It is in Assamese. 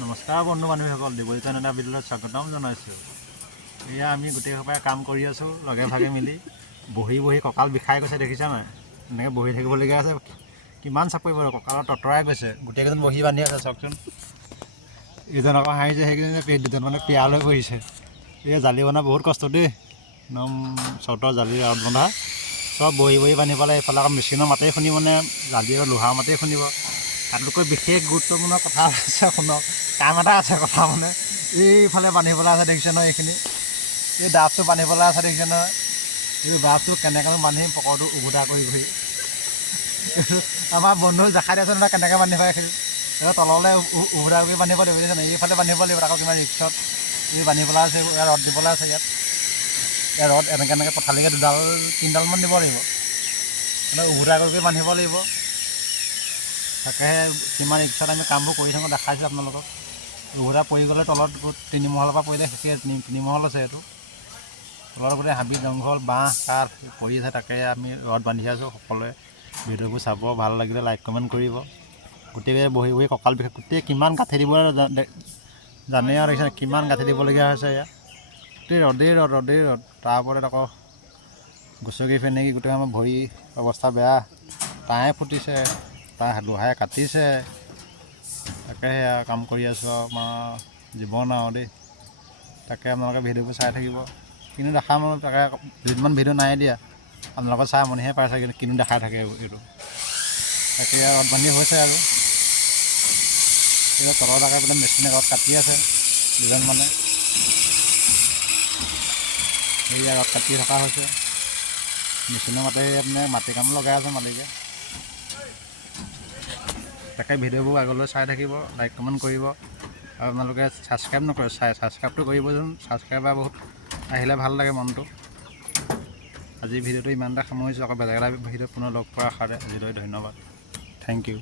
নমস্কাৰ বন্ধু বান্ধৱীসকল, দেৱজিৎ নেতা বিদ্যালয়ত স্বাগতম জনাইছোঁ। এয়া আমি গোটেইসোপাই কাম কৰি আছোঁ লগে ভাগে মিলি। বহি বহি কঁকাল বিষাই গৈছে, দেখিছা নাই? এনেকৈ বহি থাকিবলগীয়া আছে। কিমান চাপৰি বাৰু, কঁকালত ততৰাই গৈছে। গোটেইকেইজন বহি বান্ধি আছে, চাওকচোন। ইজন আকৌ হাঁহিছে, সেইকেইজনে দুজন মানে পিয়াল হৈ পৰিছে। এই জালি বন্ধা বহুত কষ্ট দেই, একদম চৰ্টৰ জালি আউট বন্ধা চব বহি বহি বান্ধিব লাগে। এইফালে আকৌ মেচিনৰ মাতেই শুনিব নে জালি আৰু লোহাৰ মাতেই শুনিব। তাতোতকৈ বিশেষ গুৰুত্বপূৰ্ণ কথা আছে, শুনক। কাম এটা আছে, কথা মানে এইফালে বান্ধিবলৈ আছে, দেখিছে নহয়? এইখিনি এই ডাবটো বান্ধিবলৈ আছে, দেখিছে নহয়? এই ডাবটো কেনেকৈ বান্ধিম, পকৰটো উভোটা কৰি ঘূৰি আমাৰ বন্ধু দেখাই দিয়াচোন নহয় কেনেকৈ বান্ধিব। এইখিনি তললৈ উভোটা কৰি বান্ধিব লাগিব, দেখিছে নহয়? এইফালে বান্ধিব লাগিব, আকৌ কিমান ৰিক্সত এই বান্ধিবলৈ আছে। ইয়াত ৰদ দিবলৈ আছে, ইয়াত ৰদ এনেকৈ এনেকৈ পথালিকৈ দুডাল তিনিডালমান দিব লাগিব, মানে উভোটা কৰি বান্ধিব লাগিব। তাকেহে কিমান ৰিক্সত আমি কামবোৰ কৰি থাকোঁ দেখাইছোঁ আপোনালোকক। উভোটা পৰি গ'লে তলত তিনিমহলৰ পৰা পৰিলে শেষেই, তিনিমহল আছে এইটো। তলত গোটেই হাবি জংঘল, বাঁহ কাঠ পৰি আছে। তাকে আমি ৰদ বান্ধি আছোঁ। সকলোৱে ভিডিঅ'বোৰ চাব, ভাল লাগিলে লাইক কমেণ্ট কৰিব। গোটেই বহি বহি কঁকাল বিষাই, গোটেই কিমান গাঁঠি দিব জানেই আৰু, দেখিছে কিমান গাঁঠি দিবলগীয়া হৈছে। ইয়াত গোটেই ৰদেই ৰদ, তাৰ ওপৰত আকৌ গুচকি ফেনেকি গোটেই আমাৰ ভৰি অৱস্থা বেয়া। তাঁৰে ফুটিছে, তাৰ লোহাৰে কাটিছে। তাকে সেয়া কাম কৰি আছোঁ আৰু, আমাৰ জীৱন আৰু দেই। তাকে আপোনালোকে ভিডিঅ'বোৰ চাই থাকিব। কিন্তু দেখাম তাকে দুদিনমান ভিডিঅ' নাই দিয়া, আপোনালোকে চাই আমনিহে পাইছে, কিন্তু দেখাই থাকে এইটো। তাকে ৰদ বান্ধি হৈছে আৰু এই তলত তাকে বোলে মেচিনে ৰদ কাটি আছে দুজন মানে। সেয়া ৰদ কাটি থকা হৈছে, মেচিনৰ মাতে মানে মাটি কাম লগাই আছে মালিকে। তাকে ভিডিঅ'বোৰ আগলৈ চাই থাকিব, লাইক কমেণ্ট কৰিব। আৰু আপোনালোকে ছাবস্ক্ৰাইব নকৰে, ছাবস্ক্ৰাইবটো কৰিবচোন। ছাবস্ক্ৰাইবাৰ বহুত আহিলে ভাল লাগে মনটো। আজি ভিডিঅ'টো ইমানটা সামৰিছোঁ, আকৌ বেলেগ এটা ভিডিঅ'ত পুনৰ লগ পোৱাৰ আশাৰে আজিলৈ ধন্যবাদ। Thank U.